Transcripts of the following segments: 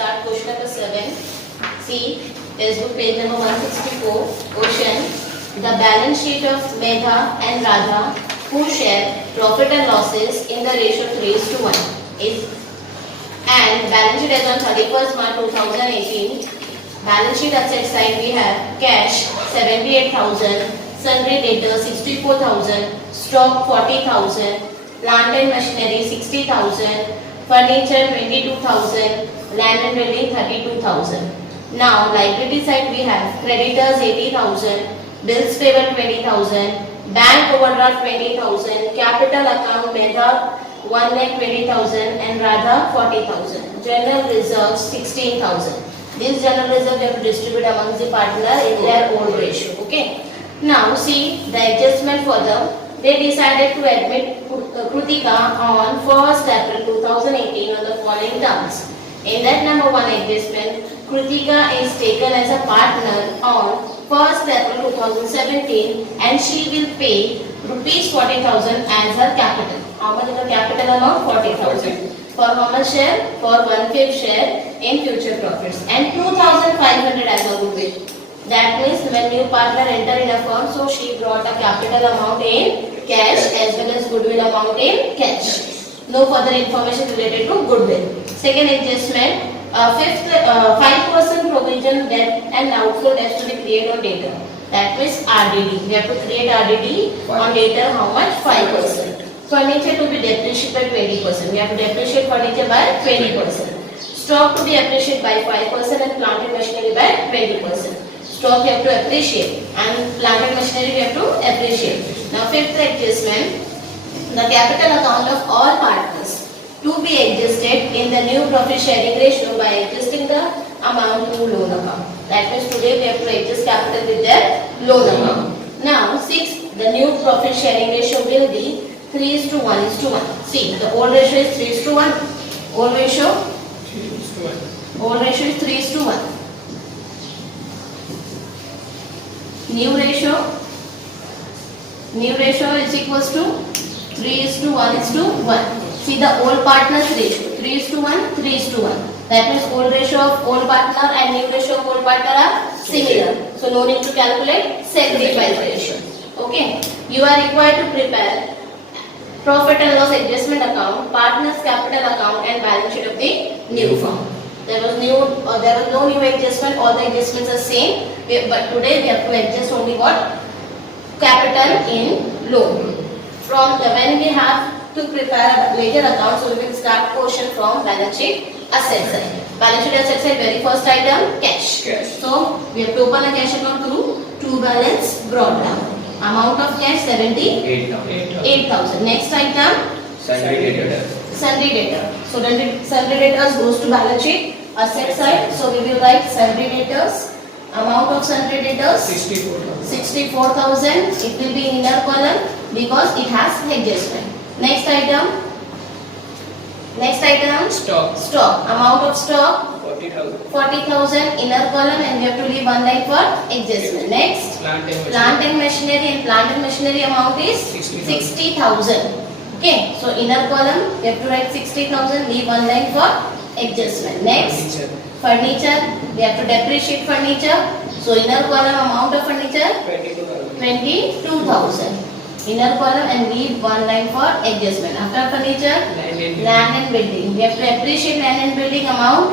start question number 7. See, textbook page number 164. Question: the balance sheet of Medha and Radha, who share profit and losses in the ratio 3:1, is and balance sheet as on 31st March 2018. Balance sheet asset side we have cash 78,000, sundry debtors 64,000, stock 40,000, plant and machinery 60,000, furniture 22,000, land and building 32,000. Now liability side we have creditors 80,000, bills payable 20,000, bank overdraft 20,000, capital account Medha 1,20,000 and Radha 40,000. General reserves 16,000. This general reserve they have to distribute amongst the partner in their own ratio. Okay. Now see the adjustment for them. They decided to admit Krutika on 1st April 2018 on the following terms. In that number 1 adjustment, Krutika is taken as a partner on 1st April 2017 and she will pay rupees 40,000 as her capital. How much is the capital amount? 40,000. For how much share? For 1/5 share in future profits and 2,500 as a goodwill. That means when new partner enter in a firm, so she brought a capital amount in cash as well as goodwill amount in cash. No further information related to goodwill. Second adjustment, 5% provision debt and outflow has to be created on debtor. That means RDD. We have to create RDD on debtor. How much? 5%. Furniture to be depreciated by 20%. We have to depreciate furniture by 20%. Stock to be appreciated by 5% and plant and machinery by 20%. Stock we have to appreciate and plant and machinery we have to appreciate. Now fifth adjustment, the capital account of all partners to be adjusted in the new profit sharing ratio by adjusting the amount to loan account. That means today we have to adjust capital with their loan amount. Now sixth, the new profit sharing ratio will be 3:1:1. See, the old ratio is 3:1. Old ratio is 3:1. New ratio is equals to 3:1:1. See the old partners ratio 3:1, 3:1. That means old ratio of old partner and new ratio of old partner are similar. So no need to calculate sacrifice ratio. Okay. You are required to prepare profit and loss adjustment account, partners capital account and balance sheet of the new firm. There was no new adjustment. All the adjustments are same. But today we have to adjust only what? Capital in loan. When we have to prepare a ledger account, so we will start portion from balance sheet asset side. Balance sheet asset side, very first item cash. So we have to open a cash account through to balance brought down. Amount of cash 78,000. Next item sundry debtor. So then sundry debtors goes to balance sheet asset side. So we will write sundry debtors. Amount of sundry debtors 64,000. It will be in inner column because it has adjustment. Next item stock. Amount of stock 40,000 inner column and we have to leave one line for adjustment. Next plant and machinery amount is 60,000. Okay, so inner column we have to write 60,000, leave one line for adjustment. Next furniture, we have to depreciate furniture. So inner column amount of furniture 22,000. Inner column and leave one line for adjustment. After furniture, land and building. We have to appreciate land and building amount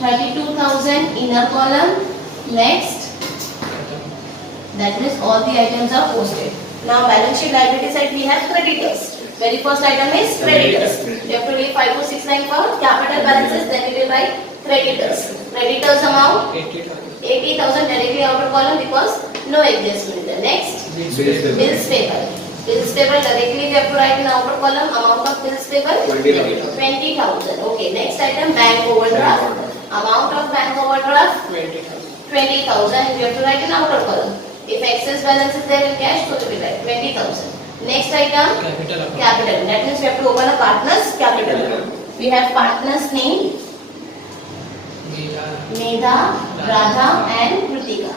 32,000 inner column. Next, that means all the items are posted. Now balance sheet liability side we have creditors. Very first item is creditors. We have to leave 5 to 6 line for capital balances. Then we will write creditors. Creditors amount 80,000 directly outer column because no adjustment there. Next, bills payable. Bills payable directly we have to write in outer column. Amount of bills payable 20,000. Okay. Next item bank overdraft. Amount of bank overdraft 20,000. We have to write in outer column. If excess balance is there in cash, so we will write 20,000. Next item capital. That means we have to open a partner's capital. We have partners name Medha, Radha and Krutika.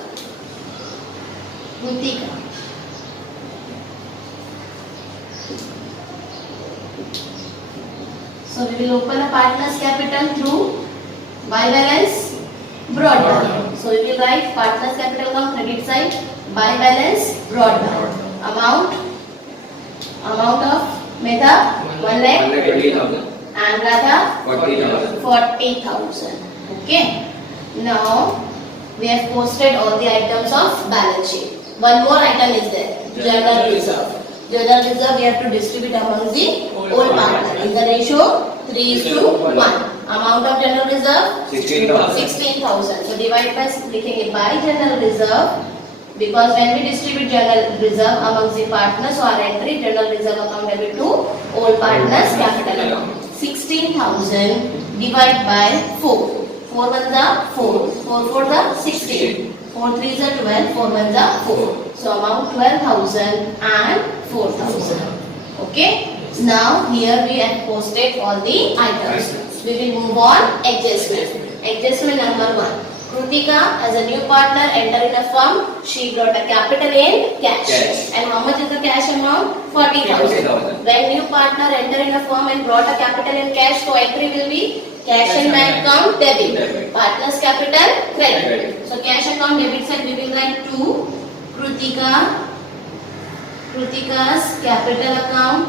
So we will open a partner's capital through Buy balance brought down. So we will write partners capital account credit side, buy balance brought down. Amount of Medha 1 lakh 20,000. and Radha 40,000. 40,000. Okay. Now we have posted all the items of balance sheet. One more item is there. General reserve. General reserve we have to distribute among the old partner in the ratio 3:1. Amount of general reserve 16,000. 16,000. So divide by taking it by general reserve, because when we distribute general reserve among the partners, so our entry general reserve account debit to old partners capital account. 16,000 divided by 4. 4 ones are 4. 4 4s are 16. 4 3s are 12. 4 ones are 4. So amount 12,000 and 4,000. Okay. Now here we have posted all the items. We will move on adjustment. Adjustment number 1. Krutika as a new partner enter in a firm. She brought a capital in cash. And how much is the cash amount? 40,000. 40,000. When new partner enter in a firm and brought a capital in cash, so entry will be cash and bank account debit. Partners capital credit. So cash account debit side we will write to Kritika's capital account.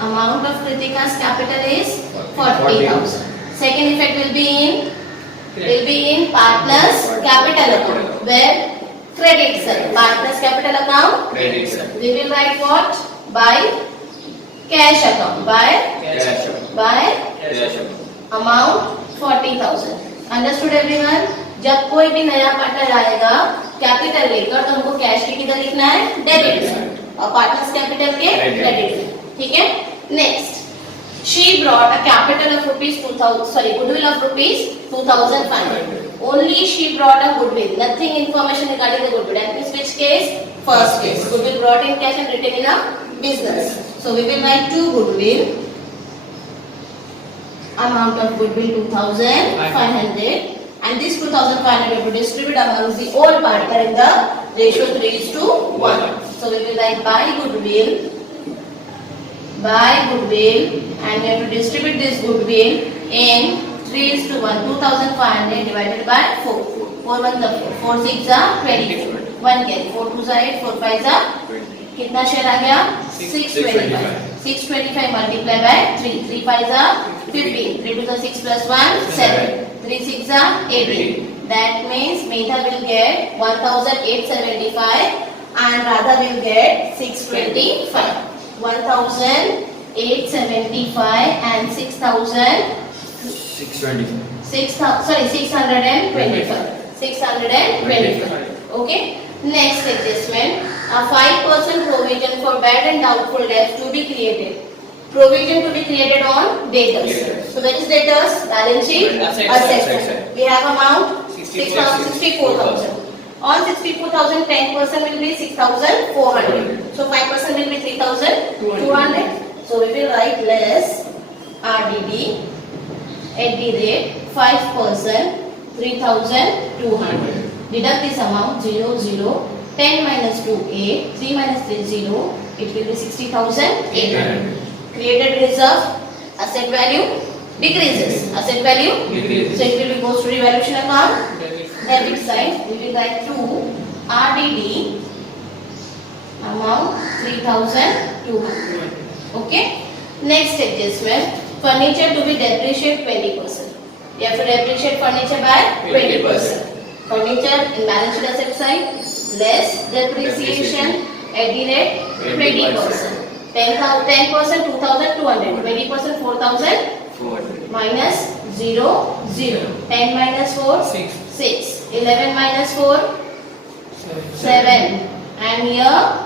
Amount of Kritika's capital is 40,000. Second effect will be in partners capital account, where credit side. Partners capital account Credit side. we will write what? By cash account. By Cash. amount 40,000. Understood everyone? जब कोई भी नया partner आएगा capital लेकर, तो हमको cash के किधर लिखना है? डेबिट साइड, और पार्टनर्स कैपिटल के क्रेडिट साइड. ठीक है. Next, she brought a capital of rupees 2,000, goodwill of rupees 2,500. Only she brought a goodwill, nothing information regarding the goodwill. That means which case? First case. Goodwill brought in cash and written in a business. So we will write to goodwill. Amount of goodwill 2,500, and this 2,500 we have to distribute among the old partner in the ratio 3:1. So we will write by goodwill, and we have to distribute this goodwill in 3:1. 2,500 divided by 4. 4 1s are 4. 4 6s are 24. 1 carry. 4 2s are 8. 4 5s are कितना share आ गया? 625. 625 multiply by 3. 3 5s are 15. 3 2s are 6 plus 1 7. 3 6s are 18. That means Medha will get 1,875 and Radha will get 625. 1,875 and 625. 625. Okay. Next adjustment. A 5% provision for bad and doubtful debts to be created. Provision to be created on debtors. So where is debtors? Balance sheet. Assets. We have amount 64,000. On 64,000, 10% will be 6,400. So 5% will be 3,200. So we will write less RDD at the rate 5%, 3,200. Deduct this amount 0 0. 10 minus 2 8. 3 minus 3 0. It will be 60,800. Created reserve. Asset value decreases. Asset value Decreases. So it will be goes to revaluation account. Debit side we will write to RDD amount 3,200. Okay. Next adjustment, furniture to be depreciated 20%. We have to depreciate furniture by 20%. Furniture in balance sheet asset side less depreciation at the rate 20%. 10% 2,200. 20% 4,000 minus 0 0. 10 minus 4 6. 11 minus 4 7. And here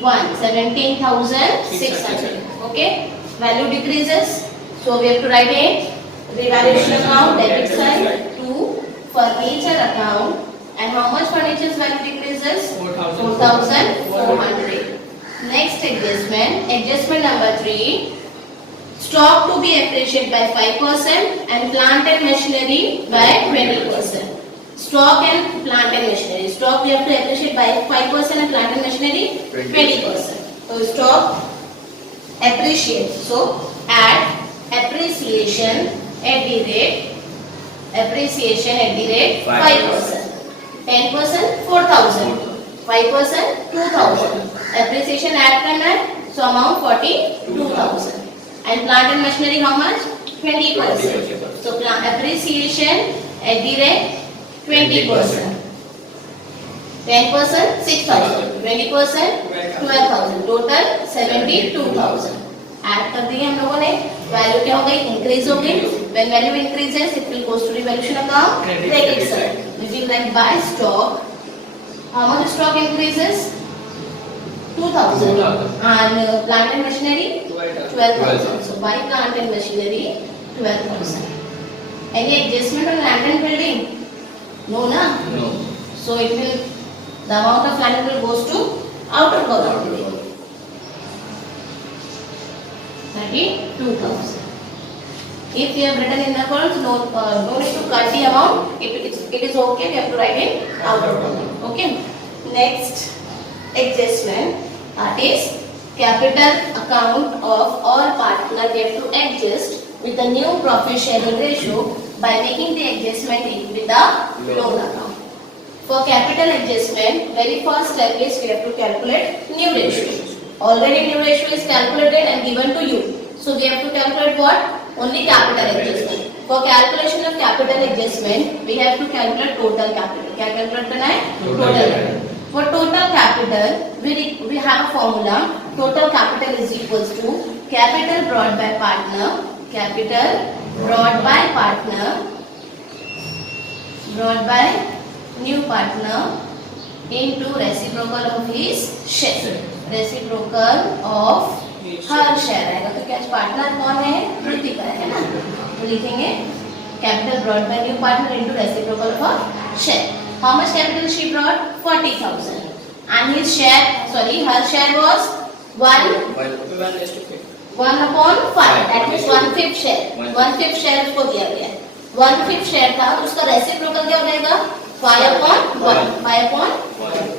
1. 17,600. Okay. Value decreases. So we have to write a revaluation account debit side to furniture account. And how much furniture's value decreases? 4,400. Next adjustment. Adjustment number 3. Stock to be appreciated by 5% and plant and machinery by 20%. Stock and plant and machinery. Stock we have to appreciate by 5% and plant and machinery 20%. So stock appreciate. So add appreciation at the rate appreciation at the rate 5%. 10% 4,000. 5% 2,000. Appreciation add करना है, so amount 42,000. And plant and machinery how much? 20%. So plant appreciation at the rate 20%. 10% 6,000. 20% 12,000. Total 72,000. Add कर दिए हम लोगों ने, value क्या हो गई? इंक्रीज हो गई. When value increases, it will goes to revaluation account, credit side. We will write buy stock. How much stock increases? 2,000. And plant and machinery 12,000. So buy plant and machinery 12,000. Any adjustment on land and building? No, na? No. So it will, the amount of land will goes to outer column. 32,000. If you have written in the columns, no need to cut the amount. It is okay. You have to write in outer column. Okay. Next adjustment, that is capital account of all partners. We have to adjust with the new profit sharing ratio by making the adjustment with the loan account. For capital adjustment, very first step is we have to calculate new ratio. Already new ratio is calculated and given to you. So we have to calculate what? Only capital adjustment. For calculation of capital adjustment, we have to calculate total capital. क्या calculate करना है? Total capital. For total capital, we have a formula. Total capital is equals to capital brought by partner. Capital brought by partner. Brought by new partner into reciprocal of his share. Reciprocal of her share आएगा. तो क्या partner कौन है? कृतिका है ना. तो लिखेंगे capital brought by new partner into reciprocal for share. How much capital she brought? 40,000. And his share, sorry, her share was 1/5. That means 1/5 share. 1/5 share उसको दिया गया है. 1/5 शेयर था, तो उसका रेसिप्रोकल क्या हो जाएगा? 5/1.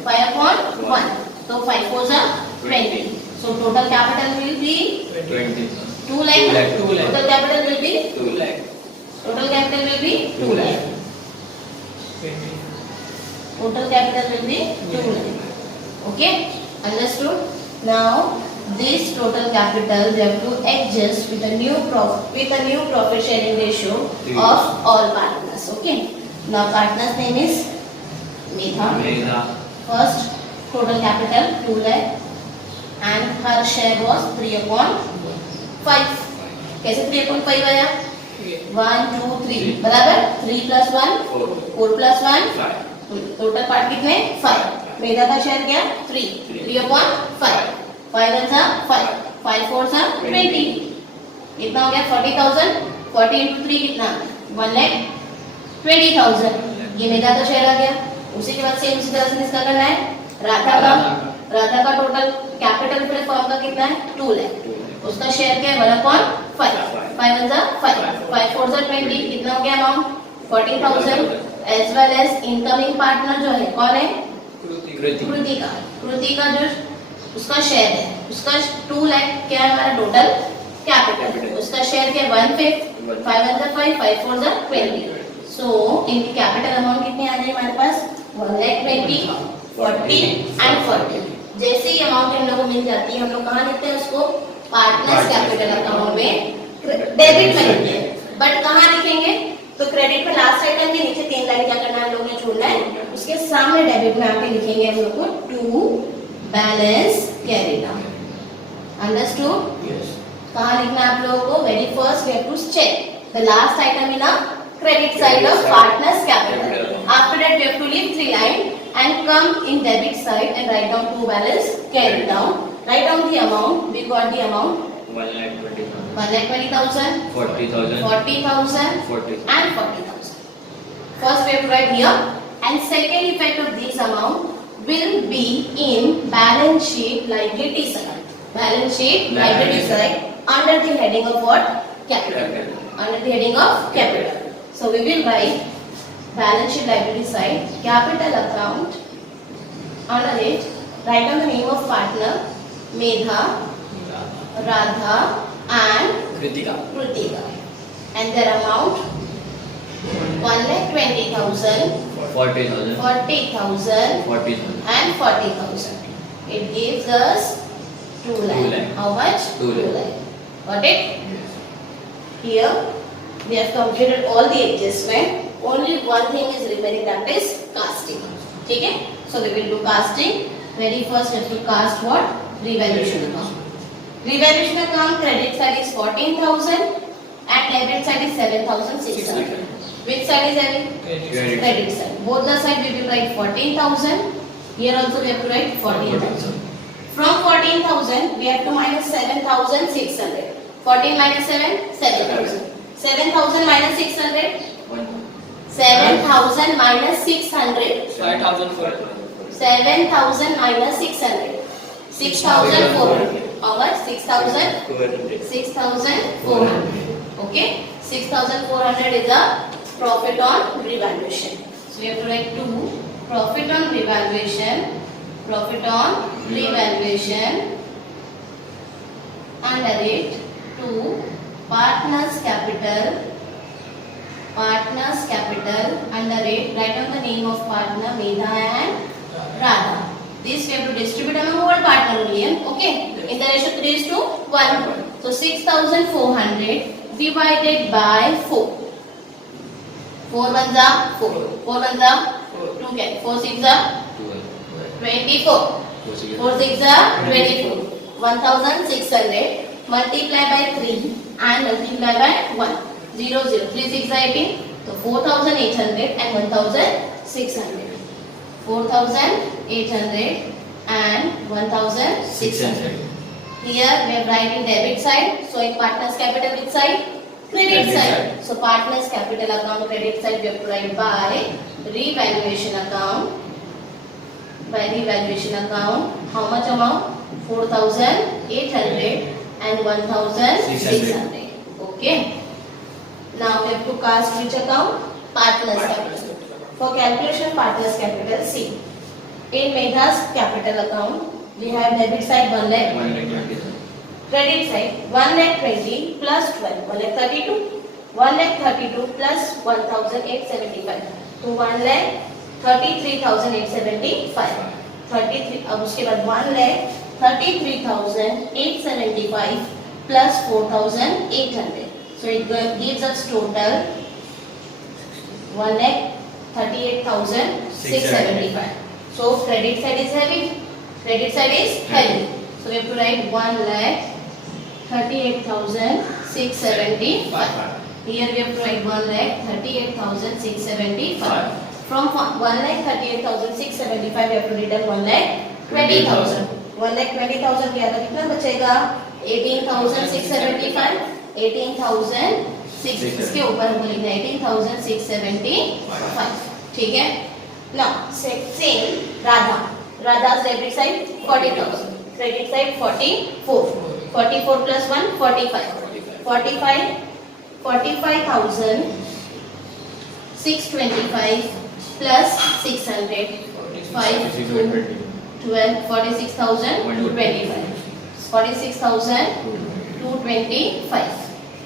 5/1. तो 5 4 are 20. So total capital will be 20. 2 lakh. 2 lakh. Total capital will be 2 lakh. total capital will be 2 lakh. 20. Total capital will be 2 lakh. Okay, understood? Now this total capital we have to adjust with a new profit sharing ratio of all partners. Okay. Now partner's name is Medha. First total capital 2 lakh. And her share was 3/5. कैसे 3/5 आया? 1 2 3 बराबर 3 + 1 4 + 1 5. Total part कितने? 5. मेधा का share क्या? 3. 3/5. 5 1 जा 5. 5 4 जा 20. कितना हो गया? 40,000. 40 × 3 कितना? 1,20,000. ये मेधा का शेयर आ गया. उसी के बाद सेम उसी तरह से इसका करना है. राधा का टोटल कैपिटल पूरे फर्म का कितना है? 2 लाख. उसका शेयर क्या है? 1/5. 5 1 जा 5. 5 4 जा 20. कितना हो गया amount? 40,000. As well as incoming partner जो है कौन है? कृतिका जो उसका शेयर है, उसका 2 लाख क्या है हमारा टोटल कैपिटल. उसका शेयर क्या है? 1/5. 5 1 जा 5. 5 4 जा 20. सो इनकी कैपिटल अमाउंट कितनी आ गई हमारे पास? 1,20,000, 40 एंड 40. जैसे ही अमाउंट हम लोगों को मिल जाती है, हम लोग कहाँ लिखते हैं उसको? पार्टनर्स कैपिटल अकाउंट में डेबिट में लिखते हैं. बट कहाँ लिखेंगे? तो क्रेडिट में लास्ट आइटम के नीचे 3 लाइन क्या करना है हम लोगों ने? छोड़ना है. उसके सामने डेबिट में आके लिखेंगे हम लोग को to balance carried out. Understood? Yes. कहाँ लिखना है आप लोगों को? Very first we have to check the last item in a credit side of partners capital. After that we have to leave 3 line and come in debit side and write down to balance carried down. Write down the amount. We got the amount 1,20,000. 1,20,000, 40,000. 40,000 40. and 40,000. First we have to write here, and second effect of this amount will be in balance sheet liability side. Balance sheet liability side under the heading of what? Capital. Under the heading of capital. So we will write balance sheet liability side, capital account. Under it, write down the name of partner, Medha, Radha and Kritika. Kritika, and their amount 1 40,000. 40,000 40,000. and 40,000. It gives us 2 lakh. lakh. How much? 2 lakh. lakh. Got it? Here we have completed all the adjustment. Only one thing is remaining, that is casting. Okay? So we will do casting. Very first we have to cast what? Revaluation account. Revaluation account credit side is 14,000 and debit side is 7,600. Which side is heavy? Credit. Credit side. Both the side we will write 14,000. Here also we have to write 14,000. From 14,000 we have to minus 7,600. 14 minus 7, 7,000. 7,000 minus 600. 7,000 minus 600. 7,000 minus 600. 6,400. How much? 6,000? 6,400. Okay? 6,400 is the profit on revaluation. So we have to write 2. Profit on revaluation. Profit on revaluation. Under it 2. Partners capital. Partners capital. Under it write down the name of partner Medha and Radha. This we have to distribute among all partner only. Okay? In the ratio 3:1. So 6,400 divided by 4. 4 ones are 4. 4 ones are 2 can. 4 6 are 24. 4 6 are 24. 1,600 multiply by 3 and multiply by 1. 0 0. 3 6 are 18. So 4,800 and 1,600. 4,800 and 1,600. Here we are writing debit side. So in partners capital which side? Credit side. So partners capital account credit side we have to write by revaluation account. By revaluation account. How much amount? 4,800 and 1,600. Okay. Now we have to cast which account? Partners capital. For calculation partners capital, see. In Medha's capital account, we have debit side 1 lakh. 120,000. Credit side 1 lakh 20 plus 12. 1 lakh 32. 1 lakh 32 plus 1,875. So 1 lakh 33,875. 33. अब उसके बाद 1 lakh 33,875 plus 4,800. So it gives us total 1 lakh 38,675. So credit side is heavy. Credit side is heavy. So we have to write 1 lakh 38,675. Here we have to write 1 lakh 38,675. From 1 lakh 38,675 we have to return 1 lakh 20,000. 1 lakh 20,000 किया तो कितना बचेगा? 18,675. 18,600 इसके ऊपर हम लिखना है 18,675. ठीक है? Now same Radha. Radha's debit side 40,000. Credit side 44. 44 plus 1 45. 45,625 plus 600. 5 12 46,225. 46,225.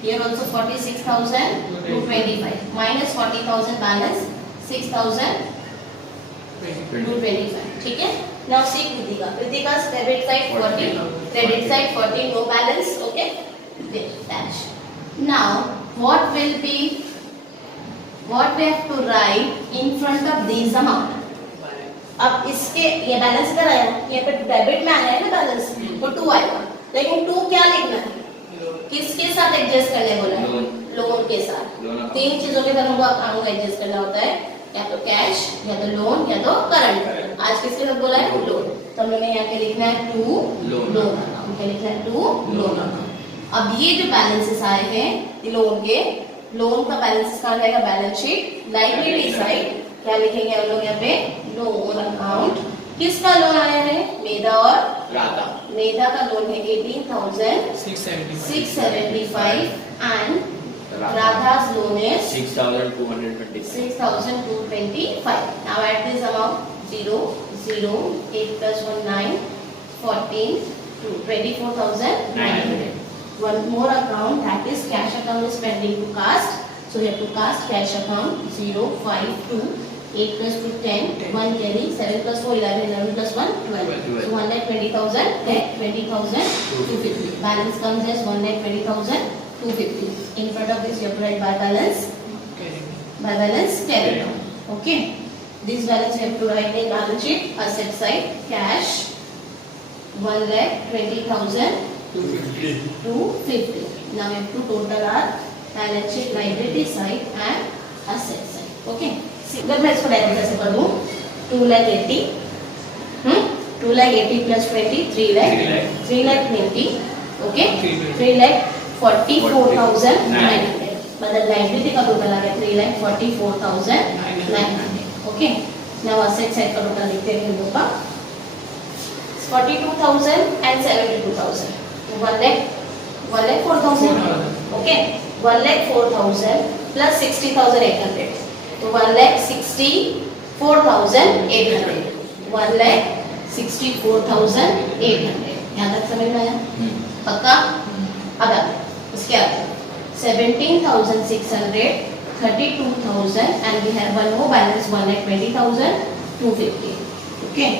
Here also 46,225 minus 40,000 balance 6,225. ठीक है? Now see Kritika. Kritika's debit side 40, credit side 40, no balance. Okay? There, dash. Now what we have to write in front of these amount. अब इसके ये balance इधर आया, ये पे debit में आया है ना बैलेंस, तो 2 आएगा. लेकिन 2 क्या लिखना है? किसके साथ एडजस्ट करने बोला है? लोन के साथ. 3 चीजों के साथ हमको अकाउंट को एडजस्ट करना होता है, या तो कैश, या तो लोन, या तो करंट. आज किसके साथ बोला है? लोन. तो हमने यहाँ पे लिखना है 2 लोन अकाउंट. क्या लिखना है? 2 लोन अकाउंट. अब ये जो बैलेंसेस आए हैं लोन के, लोन का बैलेंस कहाँ रहेगा? Balance sheet. लायबिलिटी साइड क्या लिखेंगे हम लोग यहाँ पे? Loan account. किसका लोन आया है? मेधा और राधा. मेधा का लोन है 18,675 and Radha's loan is 6,225. 6,225. Now add this amount 0 0 8 plus 1 9 14 2 24,900. One more account, that is cash account is pending to cast. So we have to cast cash account 052 8 plus 2, 10. 1 carry. 7 plus 4, 11. 11 plus 1, 12. So 1,20,000, net 20,000, 250. Balance comes as 1,20,000, 250. In front of this, you have to write by balance. By balance, carry down. Okay. This balance you have to write in balance sheet. Asset side, cash 1,20,000, 250. Now we have to total our balance sheet, liability side and asset side. Okay. अगर मैं इसको direct कैसे कर दूँ 2,80,000 2,80,000 plus 20 3,00,000 3,20,000 okay 3,44,900 मतलब liability का total आ गया 3,44,900 okay now asset side का टोटल लिखते हैं हम लोग का 42,000 and 72,000 1,04,000 ओके 1,04,000 plus 60,800 तो 1,64,800 1,64,800 यहाँ तक समझ में आया पक्का अब आगे इसके आगे 17,600 32,000 and we have one more balance 1,20,000 250 okay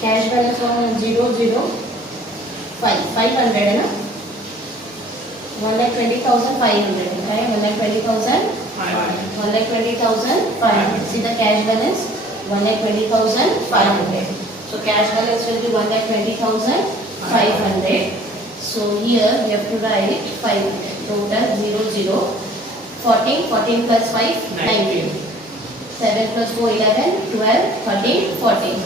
cash balance 500 है ना 1,20,500 है 1,20,500 see the cash balance 1,20,500 so cash balance will be 1,20,500 so here we have to write 500 total 0 14 plus 5 19 7 plus 4 11 12 13 14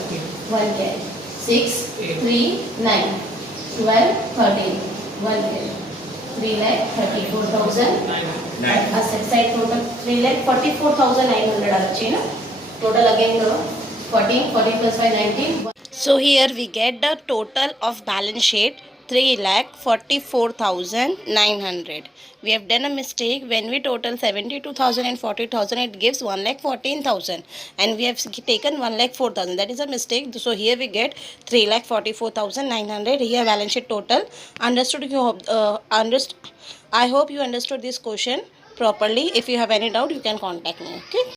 1 carry 6 3 9 12 13 1 carry 3,34,000 asset side total 3,44,900 अच्छी ना total again करो 14 plus 5 19 So here we get the total of balance sheet 3,44,900. We have done a mistake when we total 72,000 and 40,000 it gives 1,14,000 and we have taken 1,04,000. That is a mistake. So here we get 3,44,900. Here balance sheet total. Understood? I hope you understood this question properly. If you have any doubt you can contact me. Okay.